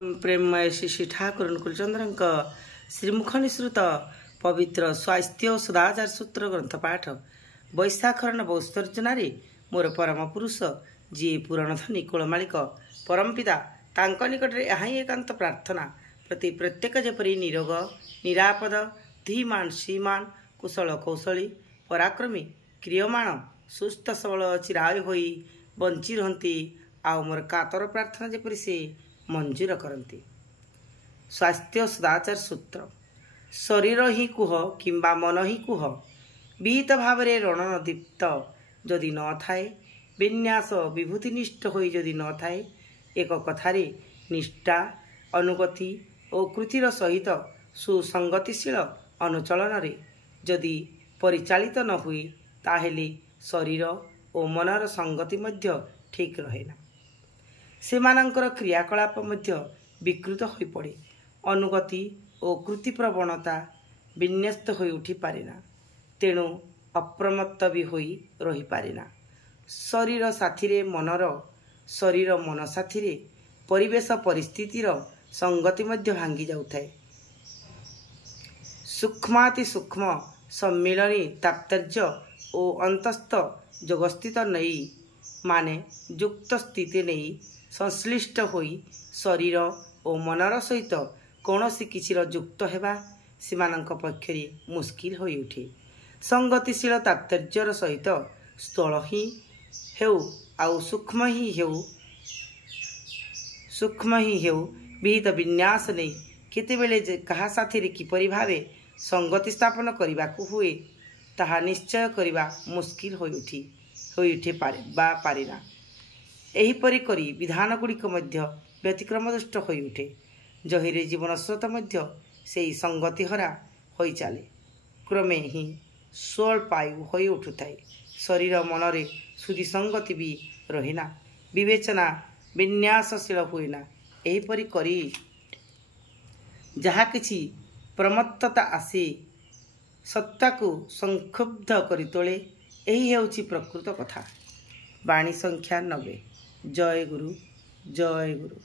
प्रेममय श्री श्री ठाकुर कुलचंद्र श्रीमुख निसृत पवित्र स्वास्थ्य और सदाचार सूत्र ग्रंथ पाठ वैशाखर नवोत्सर्जन मोर परम पुरुष जी पुराण धनी कुलमालिक परमपिता तांक निकट में यहाँ एकांत प्रार्थना प्रति प्रत्येक जेपरी निरोग निरापद धीमान श्रीमान कुशल कौशली पराक्रमी क्रियमाण सुस्थ सबल चिरायु होई बंची रहती आउ मोर कातर प्रार्थना जेपरी से मंजूर करती। स्वास्थ्य सदाचार सूत्र शरीर ही कुह किंबा मन ही कुह विहित भाव रणनदीप्त जदि न थाए विन्यास विभूतिनिष्ठ होई जदि न थाए एक कथारे निष्ठा अनुगति और कृतिर सहित सुसंगतिशील अनुचलन रे जदि परिचालित न हुए ताहेले शरीर और मनर संगति मध्य ठीक रहेना सेमानंकर क्रियाकलाप मध्य विकृत हो पड़े अनुगति और कृति प्रवणता विन्यस्त हो उठी पारेना तेणु अप्रमत्त भी होई रही पारेना शरीर साथी मनर शरीर मन साथी परिवेश परिस्थितिर संगति मध्य भांगी जाउथाए सूक्ष्माति सूक्ष्म सम्मिलनी तात्पर्य और अंतस्थ जगस्थित नहीं माने युक्त स्थिति नहीं संश्लिष्ट होई शरीर और मनर सहित कौनसी किछिर युक्त हेबा सेमानंक पक्षरे मुस्किल होई उठे संगतिशील तात्पर्यर सहित स्थल ही हेउ आउ सूक्ष्म ही हेउ विहित विन्यास नहीं केतेबेले कहा साथी किपरि भावे संगति स्थापन करने हुए ताहा निश्चय करने मुस्किल होई उठे पारेना एहीपरि करी विधान गुड़िक मध्य व्यतिक्रम दुष्ट होई उठे जहिरे जीवन स्रोत मध्य से संगति हरा होई चले क्रमे ही स्वल्पायु होई उठुथाए शरीर मनरे सुधी संगति भी रहेना विवेचना विन्यासशील हुएना एहीपरि करी जहा किछि प्रमत्तता आसे सत्ता को संक्षुब्ध करी तोले यही हेउछि प्रकृत कथा। वाणी संख्या 90। जय गुरु जय गुरु।